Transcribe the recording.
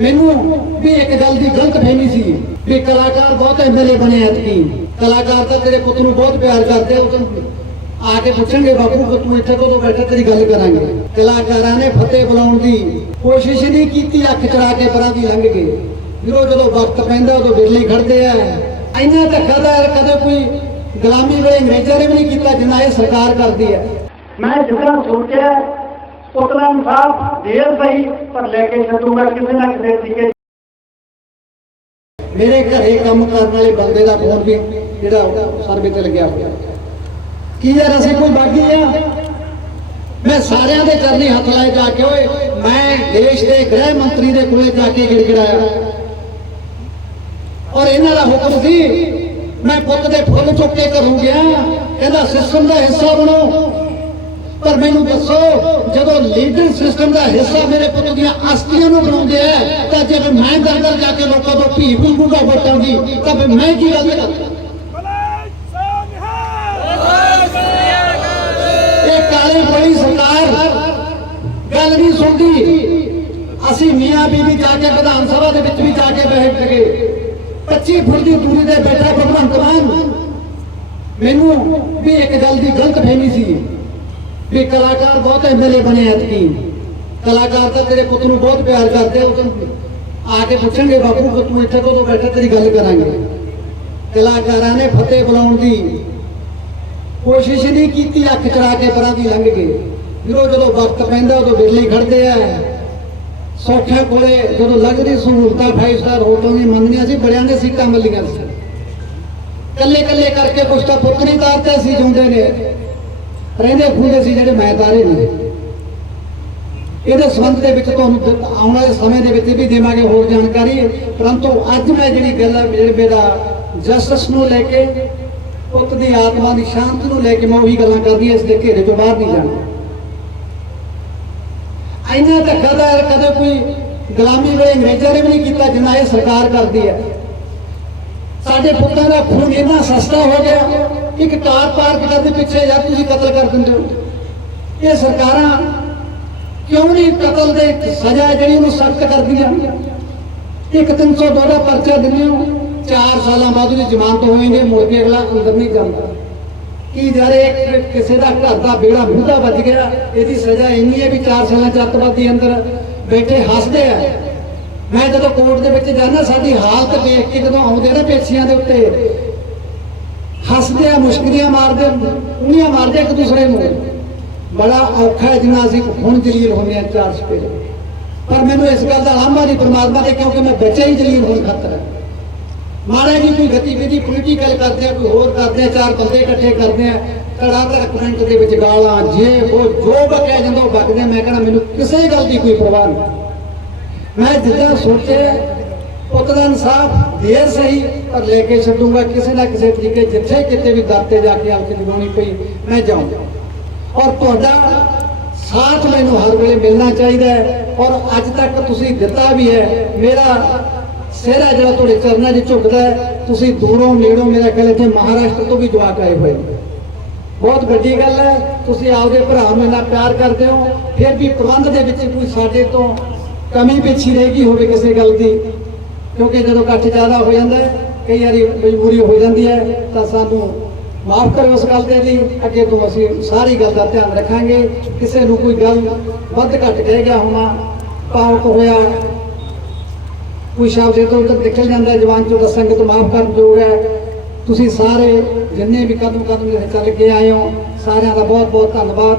ਮੈਨੂੰ ਵੀ ਇੱਕ ਗੱਲ ਦੀ ਗਲਤ ਫਹਿਮੀ ਸੀ ਵੀ ਕਲਾਕਾਰ ਬਹੁਤ ਐਮਐਲਏ ਬਣੇ ਐਤਕੀ। ਕਲਾਕਾਰ ਤਾਂ ਤੇਰੇ ਪੁੱਤ ਨੂੰ ਬਹੁਤ ਪਿਆਰ ਕਰਦੇ ਆ, ਉਹ ਆ ਕੇ ਪੁੱਛਣਗੇ, ਬਾਪੂ ਕਿ ਤੂੰ ਇੱਥੇ ਕਦੋਂ ਬੈਠਾ? ਤੇਰੀ ਗੱਲ ਕਰਾਂਗੇ। ਕਲਾਕਾਰਾਂ ਨੇ ਫਤਿਹ ਬੁਲਾਉਣ ਦੀ ਕੋਸ਼ਿਸ਼ ਨਹੀਂ ਕੀਤੀ, ਅੱਖ ਚੜਾ ਕੇ ਪਰਾਂ ਦੀ ਲੰਘ ਗਏ ਵੀਰੋ ਜਦੋਂ ਵਕਤ ਪੈਂਦਾ, ਉਦੋਂ ਬਿਰਲੀ ਖੜਦੇ ਆ। ਇੰਨਾ ਧੱਕਾ ਦਾ ਕਦੇ ਕੋਈ ਗੁਲਾਮੀ ਵੇਲੇ ਅੰਗਰੇਜ਼ਾਂ ਨੇ ਵੀ ਨਹੀਂ ਕੀਤਾ, ਜਿੰਨਾ ਇਹ ਸਰਕਾਰ ਕਰਦੀ ਹੈ। ਮੈਂ ਜਿੱਦਾਂ ਸੋਚਿਆ ਉਤਨਾ ਇਨਸਾਫ ਦੇਰ ਸਹੀ, ਪਰ ਲੈ ਕੇ ਛੱਡੂਗਾ ਕਿਸੇ ਨਾ ਕਿਸੇ ਤਰੀਕੇ ਮੇਰੇ ਘਰੇ ਕੰਮ ਕਰਨ ਵਾਲੇ ਬੰਦੇ ਦਾ ਫੋਨ ਵੀ ਜਿਹੜਾ ਸਰਵੇ ਤੇ ਲੱਗਿਆ ਹੋਇਆ। ਕੀ ਯਾਰ, ਅਸੀਂ ਕੋਈ ਬਾਗੀ ਆ? ਮੈਂ ਸਾਰਿਆਂ ਦੇ ਚਰਨੀ ਹੱਥ ਲਾਏ ਜਾ ਕੇ, ਓਏ, ਮੈਂ ਦੇਸ਼ ਦੇ ਗ੍ਰਹਿ ਮੰਤਰੀ ਦੇ ਕੋਲੇ ਜਾ ਕੇ ਗਿੜਗਿੜਾਇਆ। ਔਰ ਇਹਨਾਂ ਦਾ ਹੁਕਮ ਸੀ, ਮੈਂ ਪੁੱਤ ਦੇ ਫੁੱਲ ਚੁੱਕ ਕੇ ਘਰੋਂ ਗਿਆ। ਕਹਿੰਦਾ, ਸਿਸਟਮ ਦਾ ਹਿੱਸਾ ਬਣੋ। ਮੈਨੂੰ ਦੱਸੋ, ਜਦੋਂ ਲੀਡਰ ਸਿਸਟਮ ਦਾ ਹਿੱਸਾ ਮੇਰੇ ਪੁੱਤ ਦੀਆਂ ਅਸਤੀਆਂ ਨੂੰ ਬਣਾਉਂਦੇ ਆ, ਤਾਂ ਜੇ ਮੈਂ ਦਰ ਦਰ ਜਾ ਕੇ ਲੋਕਾਂ ਤੋਂ ਭੀ ਮੰਗੂਗਾ ਵੋਟਾਂ ਦੀ ਤਾਂ ਫਿਰ ਮੈਂ ਕੀ ਗੱਲ ਕਰਾਂ? ਇਹ ਬੜੀ ਸਰਕਾਰ ਗੱਲ ਨਹੀਂ ਸੁਣਦੀ। ਅਸੀਂ ਮੀਆਂ ਬੀਬੀ ਜਾ ਕੇ ਵਿਧਾਨ ਸਭਾ ਦੇ ਵਿੱਚ ਵੀ ਜਾ ਕੇ ਬੈਠ ਗਏ 25 ਫੁੱਟ ਦੀ ਦੂਰੀ ਤੇ ਬੈਠਾ ਭਗਵੰਤ ਮਾਨ। ਮੈਨੂੰ ਵੀ ਇੱਕ ਗੱਲ ਦੀ ਗਲਤ ਫਹਿਮੀ ਸੀ। ਵੀ ਕਲਾਕਾਰ ਬਹੁਤ ਐਮਐਲਏ ਬਣੇ ਐਤਕੀ। ਕਲਾਕਾਰ ਤਾਂ ਤੇਰੇ ਪੁੱਤ ਨੂੰ ਬਹੁਤ ਪਿਆਰ ਕਰਦੇ ਆ, ਉਹ ਆ ਕੇ ਪੁੱਛਣਗੇ, ਬਾਪੂ ਕਿ ਤੂੰ ਇੱਥੇ ਕਦੋਂ ਬੈਠਾ? ਤੇਰੀ ਗੱਲ ਕਰਾਂਗੇ। ਕਲਾਕਾਰਾਂ ਨੇ ਫਤਿਹ ਬੁਲਾਉਣ ਦੀ ਕੋਸ਼ਿਸ਼ ਨਹੀਂ ਕੀਤੀ, ਅੱਖ ਚੜਾ ਕੇ ਪਰਾਂ ਦੀ ਲੰਘ ਗਏ ਵੀਰੋ ਜਦੋਂ ਵਕਤ ਪੈਂਦਾ, ਉਦੋਂ ਬਿਜਲੀ ਖੜਦੇ ਆ। ਸੌਖੇ ਕੋਲੇ ਜਦੋਂ ਲੱਗਦੀ ਸਹੂਲਤਾਂ 5 ਸਟਾਰ ਹੋਟਲ ਦੀ ਮੰਨਦੀਆਂ ਸੀ, ਬੜਿਆਂ ਦੇ ਸੀਟਾਂ ਮਿਲੀਆਂ ਸੀ। ਕੱਲੇ ਕੱਲੇ ਕਰਕੇ ਕੁਛ ਤਾਂ ਪੁੱਤ ਨਹੀਂ ਤਾਰਦੇ ਸੀ ਜੁੰਦੇ ਨੇ। ਰਹਿੰਦੇ ਖੂਦੇ ਸੀ ਜਿਹੜੇ ਮੈਂ ਤਾਰੇ ਨੇ ਇਹਦੇ ਸੰਬੰਧ ਦੇ ਵਿੱਚ ਤੁਹਾਨੂੰ ਆਉਣ ਵਾਲੇ ਸਮੇਂ ਦੇ ਵਿੱਚ ਵੀ ਦੇਵਾਂਗੇ ਹੋਰ ਜਾਣਕਾਰੀ। ਪਰੰਤੂ ਅੱਜ ਮੈਂ ਜਿਹੜੀ ਗੱਲ ਹੈ, ਜਿਹੜੇ ਮੇਰਾ ਜਸਟਿਸ ਨੂੰ ਲੈ ਕੇ ਪੁੱਤ ਦੀ ਆਤਮਾ ਦੀ ਸ਼ਾਂਤੀ ਨੂੰ ਲੈ ਕੇ ਮੈਂ ਉਹੀ ਗੱਲਾਂ ਕਰਦੀ ਹਾਂ ਇਸ ਦੇ ਘੇਰੇ ਤੋਂ ਬਾਹਰ ਨਹੀਂ ਜਾਣਾ। ਇੰਨਾ ਧੱਕਾ ਦਾ ਕਦੇ ਕੋਈ ਗੁਲਾਮੀ ਵੇਲੇ ਅੰਗਰੇਜ਼ਾਂ ਨੇ ਵੀ ਨਹੀਂ ਕੀਤਾ ਜਿੰਨਾ ਇਹ ਸਰਕਾਰ ਕਰਦੀ ਹੈ। ਸਾਡੇ ਪੁੱਤਾਂ ਦਾ ਖੂਨ ਇੰਨਾ ਸਸਤਾ ਹੋ ਗਿਆ। ਇੱਕ ਕਾਰ ਪਾਰਕ ਕਰਦੇ ਪਿੱਛੇ ਯਾਰ ਤੁਸੀਂ ਕਤਲ ਕਰ ਦਿੰਦੇ ਹੋ। ਇਹ ਸਰਕਾਰਾਂ ਕਿਉਂ ਨਹੀਂ ਕਤਲ ਦੇ ਸਜ਼ਾ ਜਿਹੜੀ ਉਹਨੂੰ ਸਖਤ ਕਰਦੀਆਂ? ਇੱਕ 302 ਦਾ ਪਰਚਾ ਦਿੰਦੇ ਹੋ 4 ਸਾਲਾਂ ਬਾਅਦ ਉਹਦੀ ਜ਼ਮਾਨਤ ਹੋ ਜਾਂਦੀ ਮੁੜ ਕੇ ਅਗਲਾ ਅੰਦਰ ਨਹੀਂ ਜਾਂਦਾ। ਕੀ ਜਾਰੇ ਇੱਕ ਕਿਸੇ ਦਾ ਘਰ ਦਾ ਬੇੜਾ ਬੁੱਧਾ ਵੱਜ ਗਿਆ, ਇਹਦੀ ਸਜ਼ਾ ਇੰਨੀ ਹੈ ਵੀ 4 ਸਾਲਾਂ ਚ ਅੱਤਵਾਦੀ ਅੰਦਰ ਬੈਠੇ ਹੱਸਦੇ ਆ। ਮੈਂ ਜਦੋਂ ਕੋਰਟ ਦੇ ਵਿੱਚ ਜਾਂਦਾ, ਸਾਡੀ ਹਾਲਤ ਦੇਖ ਕੇ ਜਦੋਂ ਆਉਂਦੇ ਨੇ ਪੇਸ਼ੀਆਂ ਦੇ ਉੱਤੇ ਹੱਸਦੇ ਆ ਮੁਸ਼ਕਲੀਆਂ ਮਾਰਦੇ ਉਂਗਲੀਆਂ ਮਾਰਦੇ ਇੱਕ ਦੂਸਰੇ ਨੂੰ। ਬੜਾ ਔਖਾ ਜਿੰਨਾ ਅਸੀਂ ਹੁਣ ਜਲੀਲ ਹੁੰਦੇ ਆ ਚਾਰ ਸਪੇਜ ਪਰ ਮੈਨੂੰ ਇਸ ਗੱਲ ਦਾ ਲਾਂਭਾ ਨਹੀਂ ਪ੍ਰਮਾਤਮਾ ਦੇ ਕਿਉਂਕਿ ਮੈਂ ਬੱਚਾ ਹੀ ਜਲੀਲ ਹੋਣ ਖਾਤਰ ਹੈ। ਮਾੜਾ ਜੀ ਕੋਈ ਗਤੀਵਿਧੀ ਪੋਲੀਟੀਕਲ ਕਰਦੇ ਆ ਕੋਈ ਹੋਰ ਕਰਦੇ ਆ ਚਾਰ ਬੰਦੇ ਇਕੱਠੇ ਕਰਦੇ ਆ ਤੜਾ ਤੜ ਕਰੰਟ ਦੇ ਵਿੱਚ ਗਾਲਾਂ, ਜੇ ਉਹ ਜੋ ਬਕਿਆ ਜਾਂਦਾ ਉਹ ਬਕਦੇ ਮੈਂ ਕਹਿੰਦਾ, ਮੈਨੂੰ ਕਿਸੇ ਗੱਲ ਦੀ ਕੋਈ ਪਰਵਾਹ ਨਹੀਂ। ਮੈਂ ਜਿੱਦਾਂ ਸੋਚਿਆ ਪੁੱਤ ਦਾ ਇਨਸਾਫ ਦੇਰ ਸਹੀ ਪਰ ਲੈ ਕੇ ਛੱਡੂਗਾ ਕਿਸੇ ਨਾ ਕਿਸੇ ਤਰੀਕੇ ਜਿੱਥੇ ਕਿਤੇ ਵੀ ਦਰ ਤੇ ਜਾ ਕੇ ਆਪ ਜਗਾਉਣੀ ਪਈ, ਮੈਂ ਜਾਊਂਗਾ। ਔਰ ਤੁਹਾਡਾ ਸਾਥ ਮੈਨੂੰ ਹਰ ਵੇਲੇ ਮਿਲਣਾ ਚਾਹੀਦਾ ਹੈ ਔਰ ਅੱਜ ਤੱਕ ਤੁਸੀਂ ਦਿੱਤਾ ਵੀ ਹੈ। ਮੇਰਾ ਸਿਹਰਾ ਜਿਹੜਾ ਤੁਹਾਡੇ ਚਰਨਾਂ 'ਚ ਝੁਕਦਾ ਹੈ, ਤੁਸੀਂ ਦੂਰੋਂ ਨੇੜੋਂ ਮੇਰਾ ਖਿਆਲ ਇੱਥੇ ਮਹਾਰਾਸ਼ਟਰ ਤੋਂ ਵੀ ਜਵਾਕ ਆਏ ਹੋਏ ਨੇ। ਬਹੁਤ ਵੱਡੀ ਗੱਲ ਹੈ, ਤੁਸੀਂ ਆਪਦੇ ਭਰਾ ਨੂੰ ਇੰਨਾ ਪਿਆਰ ਕਰਦੇ ਹੋ, ਫਿਰ ਵੀ ਪ੍ਰਬੰਧ ਦੇ ਵਿੱਚ ਕੋਈ ਸਾਡੇ ਤੋਂ ਕਮੀ ਪਿੱਛੀ ਰਹਿ ਗਈ ਹੋਵੇ ਕਿਸੇ ਗੱਲ ਦੀ ਕਿਉਂਕਿ ਜਦੋਂ ਇਕੱਠ ਜ਼ਿਆਦਾ ਹੋ ਜਾਂਦਾ ਕਈ ਵਾਰੀ ਮਜਬੂਰੀ ਹੋ ਜਾਂਦੀ ਹੈ, ਤਾਂ ਸਾਨੂੰ ਮਾਫ ਕਰੋ ਉਸ ਗੱਲ ਦੇ ਲਈ। ਅੱਗੇ ਤੋਂ ਅਸੀਂ ਸਾਰੀ ਗੱਲ ਦਾ ਧਿਆਨ ਰੱਖਾਂਗੇ। ਕਿਸੇ ਨੂੰ ਕੋਈ ਗੱਲ ਵੱਧ ਘੱਟ ਕਹਿ ਗਿਆ ਹੋਵਾਂ ਪਾਵਕ ਹੋਇਆ, ਕੋਈ ਸ਼ਬਦ ਤੋਂ ਉੱਤਰ ਨਿਕਲ ਜਾਂਦਾ ਜਵਾਨ ਚੋਂ ਦੱਸਾਂਗੇ ਸੰਗਤ ਮਾਫ ਕਰਨ ਕਰ ਹੈ। ਤੁਸੀਂ ਸਾਰੇ ਜਿੰਨੇ ਵੀ ਕਦਮ ਕਦਮ ਚੱਲ ਕੇ ਆਏ ਹੋ, ਸਾਰਿਆਂ ਦਾ ਬਹੁਤ ਬਹੁਤ ਧੰਨਵਾਦ।